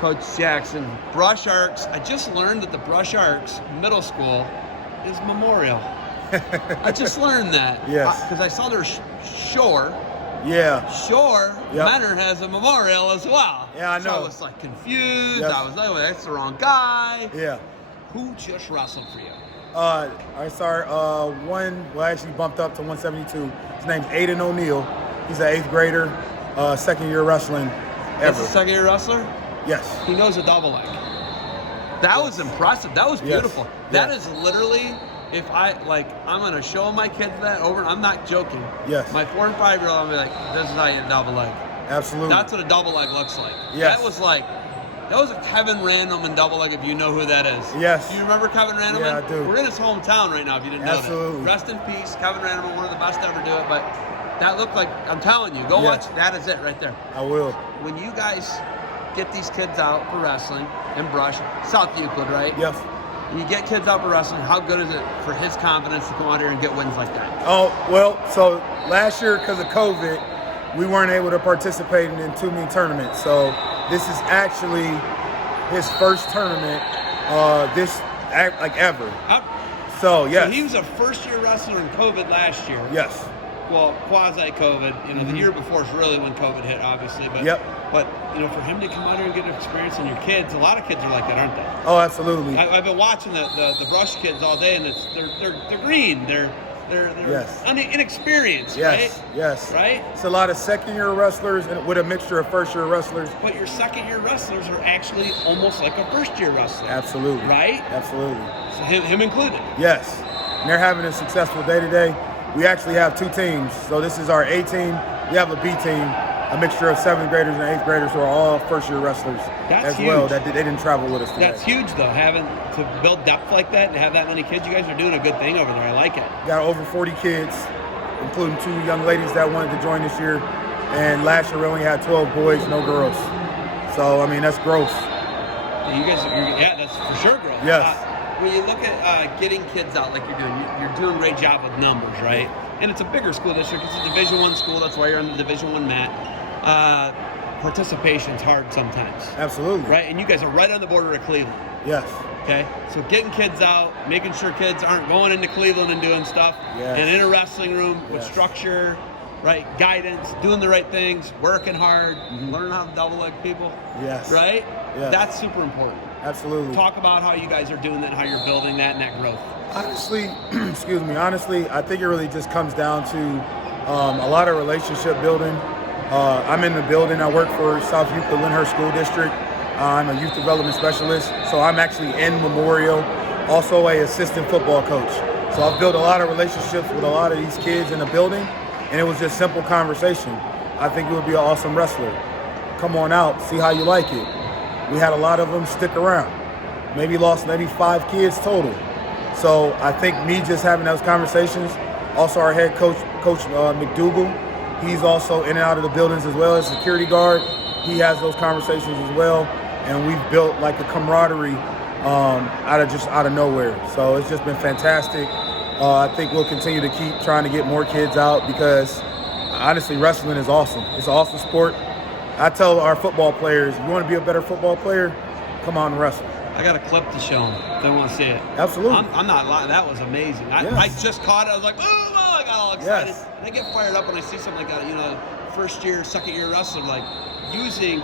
Coach Jackson, Brush Arcs. I just learned that the Brush Arcs Middle School is Memorial. I just learned that. Yes. Because I saw their Shore. Yeah. Shore, Menor has a memorial as well. Yeah, I know. So I was like confused. Yes. I was like, oh, that's the wrong guy. Yeah. Who just wrestled for you? I saw actually bumped up to 172. His name's Aiden O'Neill. He's an 8th grader, second year wrestling ever. That's a second year wrestler? Yes. He knows a double leg. That was impressive. That was beautiful. Yes. That is literally, if I'm going to show my kids that over, I'm not joking. Yes. My 4 and 5 year old, I'm going to be like, this is how you double leg. Absolutely. That's what a double leg looks like. Yes. That was a Kevin Random in double leg, if you know who that is. Yes. Do you remember Kevin Random? Yeah, I do. We're in his hometown right now, if you didn't know Absolutely. that. Rest in peace, Kevin Random, one of the best to ever do it, but that looked like, I'm telling you, go watch, that is it right there. I will. When you guys get these kids out for wrestling and Brush, South Euclid, right? Yes. You get kids out for wrestling, how good is it for his confidence to come out here and get wins like that? Oh, well, so last year, because of COVID, we weren't able to participate in too many tournaments. So this is actually his first tournament ever. So, yes. So he was a first-year wrestler in COVID last year. Yes. Well, quasi-COVID. The year before is really when COVID hit, obviously. But, But, for him to come out here and get an experience on your kids, a lot of kids are like that, aren't they? Oh, absolutely. I've been watching the Brush kids all day, and they're green. They're inexperienced, right? Yes. Right? It's a lot of second-year wrestlers and with a mixture of first-year wrestlers. But your second-year wrestlers are actually almost like a first-year wrestler. Absolutely. Right? Absolutely. So him included. Yes. And they're having a successful day-to-day. We actually have 2 teams. So this is our A team. We have a B team, a mixture of 7th graders and 8th graders who are all first-year wrestlers well. That they didn't travel with us today. That's huge, though, having to build depth like that and have that many kids. You guys are doing a good thing over there. I like it. Got over 40 kids, including 2 young ladies that wanted to join this year. And last year we only had 12 boys, no girls. So, I mean, that's growth. That's for sure growth. Yes. When you look at getting kids out like you're doing a great job with numbers, right? And it's a bigger school district. It's a Division I school. That's why you're on the Division I mat. Participation's hard sometimes. Absolutely. Right? And you guys are right on the border of Cleveland. Yes. Okay? So getting kids out, making sure kids aren't going into Cleveland and doing stuff. Yes. And in a wrestling room with structure, right? Guidance, doing the right things, working hard, learning how to double leg people. Yes. Right? Yes. That's super important. Absolutely. Talk about how you guys are doing that, how you're building that and that growth. Honestly, I think it really just comes down to a lot of relationship building. I'm in the building. I work for South Euclid Lyndhurst School District. I'm a youth development specialist, so I'm actually in Memorial, also a assistant football coach. So I've built a lot of relationships with a lot of these kids in the building, and it was just simple conversation. I think you would be an awesome wrestler. Come on out, see how you like it. We had a lot of them stick around. Maybe lost 5 kids total. So I think me just having those conversations, also our head coach, McDougal, he's also in and out of the buildings as well as security guard. He has those conversations as well. And we've built like a camaraderie out of nowhere. So it's just been fantastic. I think we'll continue to keep trying to get more kids out because honestly, wrestling is awesome. It's an awesome sport. I tell our football players, if you want to be a better football player, come on and wrestle. I got a clip to show them if they want to see it. Absolutely. I'm not lying. That was amazing. I just caught it. I was like, oh, I got all excited. Yes. And I get fired up when I see something like that, first year, second year wrestler, like using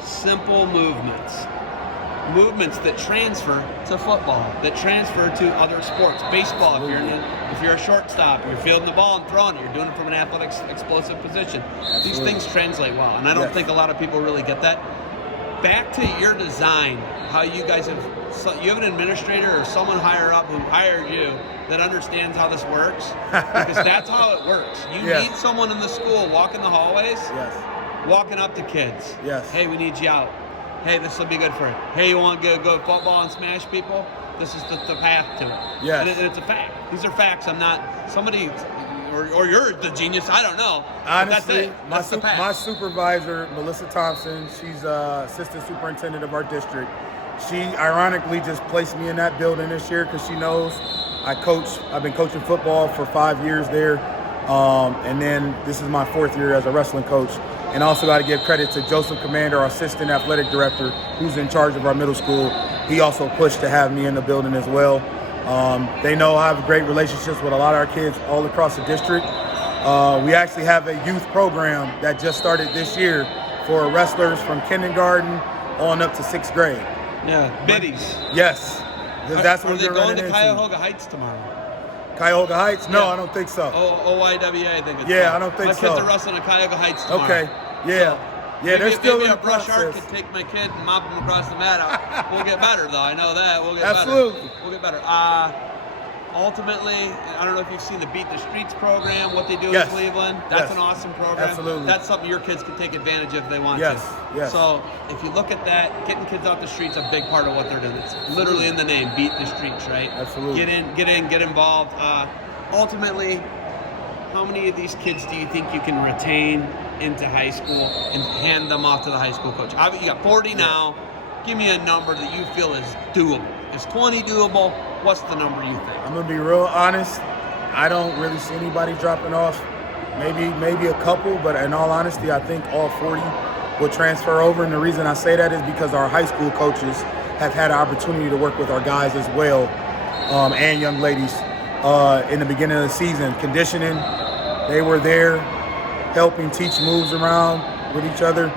simple movements that transfer to football, that transfer to other sports. Baseball, if you're a shortstop, you're fielding the ball and throwing it, you're doing it from an athletic, explosive position. Absolutely. These things translate well, and I don't think a lot of people really get that. Back to your design, how you guys you have an administrator or someone higher up who hired you that understands how this works, because that's how it works. You need someone in the school walking the hallways, walking up to kids. Yes. Hey, we need you out. Hey, this will be good for you. Hey, you want to go football and smash people? This is the path to it. Yes. And it's a fact. These are facts. I'm not somebody, or you're the genius. I don't know. Honestly, that's the path. My supervisor, Melissa Thompson, she's assistant superintendent of our district. She ironically just placed me in that building this year because she knows I've been coaching football for 5 years there. And then this is my 4th year as a wrestling coach. And also got to give credit to Joseph Commander, our assistant athletic director, who's in charge of our middle school. He also pushed to have me in the building as well. They know I have great relationships with a lot of our kids all across the district. We actually have a youth program that just started this year for wrestlers from kindergarten on up to 6th grade. Yeah, biddies. Yes, because that's Are what they we're going running to into. Cuyahoga Heights tomorrow? Cuyahoga Heights? No, Yeah. I don't think so. OYWA, I think it's Yeah, called. I don't think my so. My kids are wrestling at Cuyahoga Heights tomorrow. Okay, yeah. Yeah, they're still maybe in a the brush art process. could take my kid and mop him across the mat. We'll get better, though. I know that. We'll get Absolutely. better. We'll get better. Ultimately, I don't know if you've seen the Beat the Streets program, what they do Yes. in Cleveland. That's Yes. an awesome program. Absolutely. That's something your kids can take advantage of if they want Yes. to. Yes. So if you look at that, getting kids out the streets is a big part of what they're doing. It's literally in the name, Beat the Streets, right? Absolutely. Get involved. Ultimately, how many of these kids do you think you can retain into high school and hand them off to the high school coach? You got 40 now. Give me a number that you feel is doable. Is 20 doable? What's the number you think? I'm gonna be real honest. I don't really see anybody dropping off. Maybe a couple, but in all honesty, I think all 40 will transfer over. And the reason I say that is because our high school coaches have had an opportunity to work with our guys as well, and young ladies in the beginning of the season. Conditioning, they were there helping teach moves around with each other,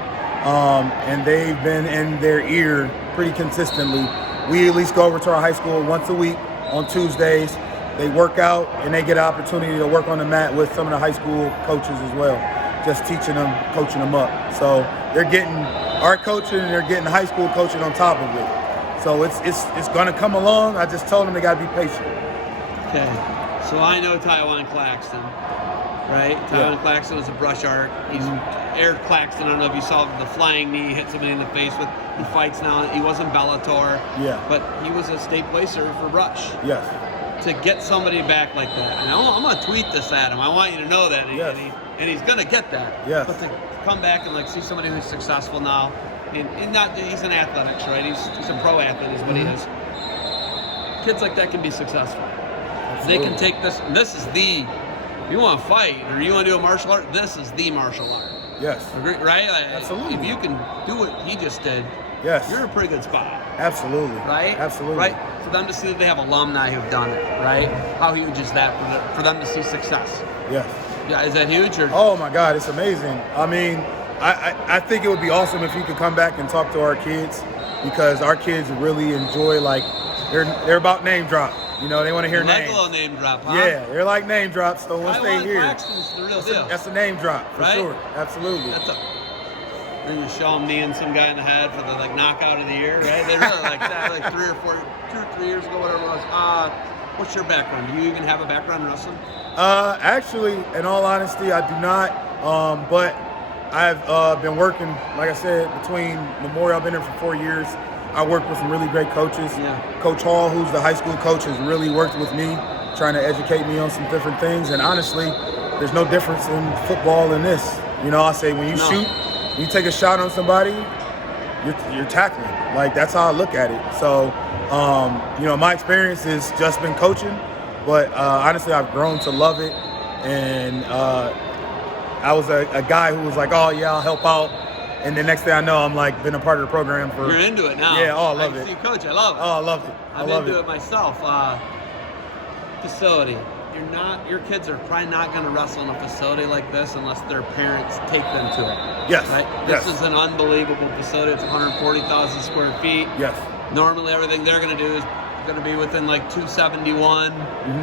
and they've been in their ear pretty consistently. We at least go over to our high school once a week on Tuesdays. They work out and they get an opportunity to work on the mat with some of the high school coaches as well, just teaching them, coaching them up. So they're getting our coaching and they're getting high school coaching on top of it. So it's gonna come along. I just told them they gotta be patient. Okay, so I know Taiwan Claxton, right? Taiwan Claxton was a brush art. He's Eric Claxton. I don't know if you saw the flying knee, hit somebody in the face with. He fights now. He was in Bellator. Yeah. But he was a state placer for brush. Yes. To get somebody back like that, and I'm gonna tweet this at him. I want you to know that, Yes. and he's gonna get that. Yes. But to come back and like see somebody who's successful now, and he's in athletics, right? He's a pro athlete, is what he is. Kids like that can be successful. Absolutely. They can take this. This is the. You want to fight or you want to do a martial art? This is the martial art. Yes. Agree, right? Like, Absolutely. If you can do what he just did, Yes. you're in a pretty good spot. Absolutely. Right? Absolutely. Right? For them to see that they have alumni who've done it, right? How huge is that for them to see success? Yes. Yeah, is that huge? Or Oh my God, it's amazing. I mean, I think it would be awesome if you could come back and talk to our kids, because our kids really enjoy, like, they're about name drop. You know, they want to hear like names. a little name drop, huh? Yeah, they're like name drops. So once they Taiwan hear, Claxton's the real deal. that's a name drop for Right? sure. Absolutely. Then you show them kneeing some guy in the head for the like knockout of the year, right? They really like that, like 2 or 3 years ago, whatever it was. What's your background? Do you even have a background in wrestling? Actually, in all honesty, I do not. But I've been working, like I said, between Memorial. I've been there for 4 years. I worked with some really great coaches. Yeah. Coach Hall, who's the high school coach, has really worked with me, trying to educate me on some different things. And honestly, there's no difference in football and this. You know, I say when you shoot, you take a shot on somebody, you're tackling. Like, that's how I look at it. So, you know, my experience has just been coaching, but honestly, I've grown to love it. And I was a guy who was like, oh yeah, I'll help out. And the next thing I know, I'm like been a part of the program for. You're into it now. Yeah, I love it. See, coach, I love it. Oh, I love it. I'm into it myself. Facility. Your kids are probably not going to wrestle in a facility like this unless their parents take them to it. Yes. Right? Yes. This is an unbelievable facility. It's 140,000 square feet. Yes. Normally, everything they're going to do is going to be within like 271,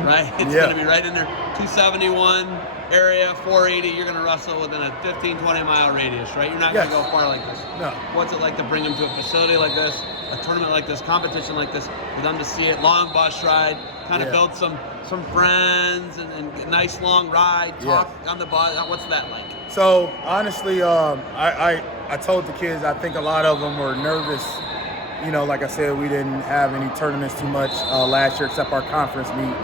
right? It's Yeah. going to be right in there. 271 area, 480. You're going to wrestle within a 15, 20-mile radius, right? You're not Yes. going to go far like this. No. What's it like to bring them to a facility like this, a tournament like this, competition like this, for them to see it, long bus ride, kind of build some friends and nice long ride, talk on the bus. What's that like? So honestly, I told the kids, I think a lot of them were nervous. You know, like I said, we didn't have any tournaments too much last year except our conference meet.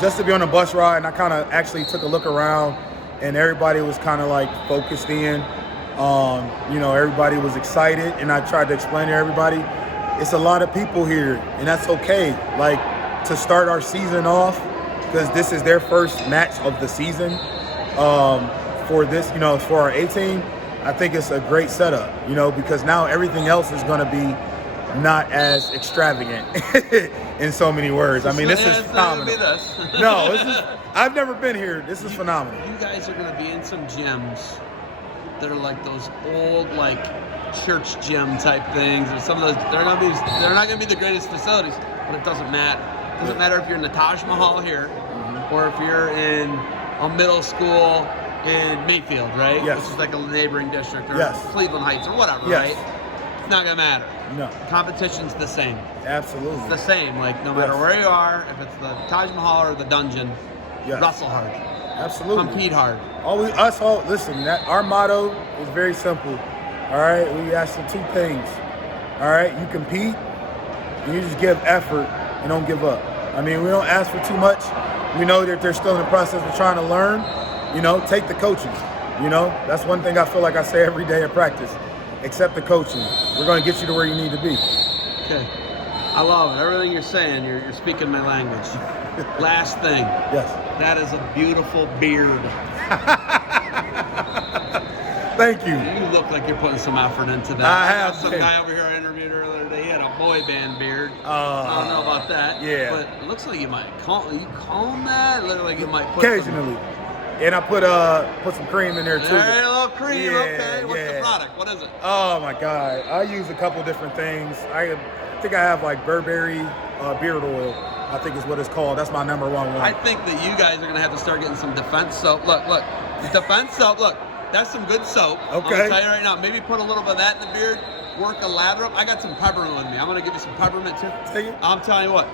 Just to be on a bus ride, and I kind of actually took a look around, and everybody was kind of like focused in. You know, everybody was excited, and I tried to explain to everybody, it's a lot of people here, and that's okay. Like, to start our season off, because this is their first match of the season for this, you know, for our A team. I think it's a great setup, you know, because now everything else is going to be not as extravagant in so many words. I mean, this is phenomenal. No, this is. I've never been here. This is phenomenal. You guys are going to be in some gyms that are like those old, like church gym type things, or some of those. They're not going to be the greatest facilities, but it doesn't matter. It doesn't matter if you're in the Taj Mahal here, or if you're in a middle school in Mayfield, right? Yes. Which is like a neighboring district, or Yes. Cleveland Heights, or whatever, Yes. right? It's not going to matter. No. Competition's the same. Absolutely. It's the same. Like, no matter Yes. where you are, if it's the Taj Mahal or the dungeon, Yes. wrestle hard. Absolutely. Compete hard. Listen, our motto is very simple. All right, we ask for two things. All right, you compete and you just give effort and don't give up. I mean, we don't ask for too much. We know that they're still in the process of trying to learn. You know, take the coaching. You know, that's one thing I feel like I say every day at practice. Accept the coaching. We're going to get you to where you need to be. Okay. I love it. Everything you're saying, you're speaking my language. Last thing. Yes. That is a beautiful beard. Thank you. You look like you're putting some effort into that. I have Some been. guy over here I interviewed earlier today, he had a boy band beard. I don't know about that. yeah. But it looks like you might comb that. It looks like you might put Occasionally. And I put some cream in there too. There, a little cream. Yeah, Okay. What's the yeah. product? What is it? Oh my God. I use a couple different things. I think I have like Burberry beard oil, I think is what it's called. That's my #1 one. I think that you guys are going to have to start getting some defense soap. Look. Defense soap. Look. That's some good soap. Okay. I'm going to tell you right now. Maybe put a little bit of that in the beard. Work a lather up. I got some peppermint with me. I'm going to give you some peppermint too. Take it. I'm telling you what.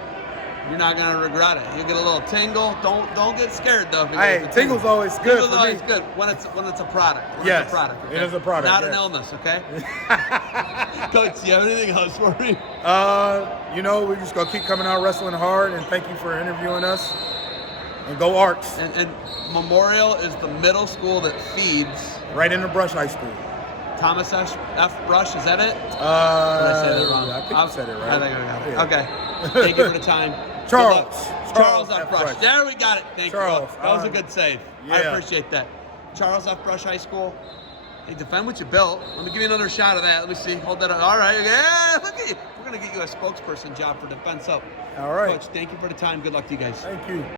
You're not going to regret it. You'll get a little tingle. Don't get scared though. If you Hey, get the tingle's always good Tingle's for always me. good when it's a product. When Yes, it's a product. it is a product, Not an yes. illness. Okay. Coach, do you have anything else for me? You know, we're just gonna keep coming out wrestling hard, and thank you for interviewing us. And go Arcs. And Memorial is the middle school that feeds Right in the Brush High School. Thomas F. Brush. Is that it? Did Did I say that wrong? I think you said it right. I think I got it. Yeah. Okay. Thank you for the time. Charles. Charles F. F. Brush. Brush. There we got it. Thank Charles, you. That was a good save. I yeah. appreciate that. Charles F. Brush High School. Hey, defend what you built. Let me give you another shot of that. Let me see. Hold that up. All right. Yeah, look at you. We're going to get you a spokesperson job for Defense Up. All right. Coach, thank you for the time. Good luck to you guys. Thank you.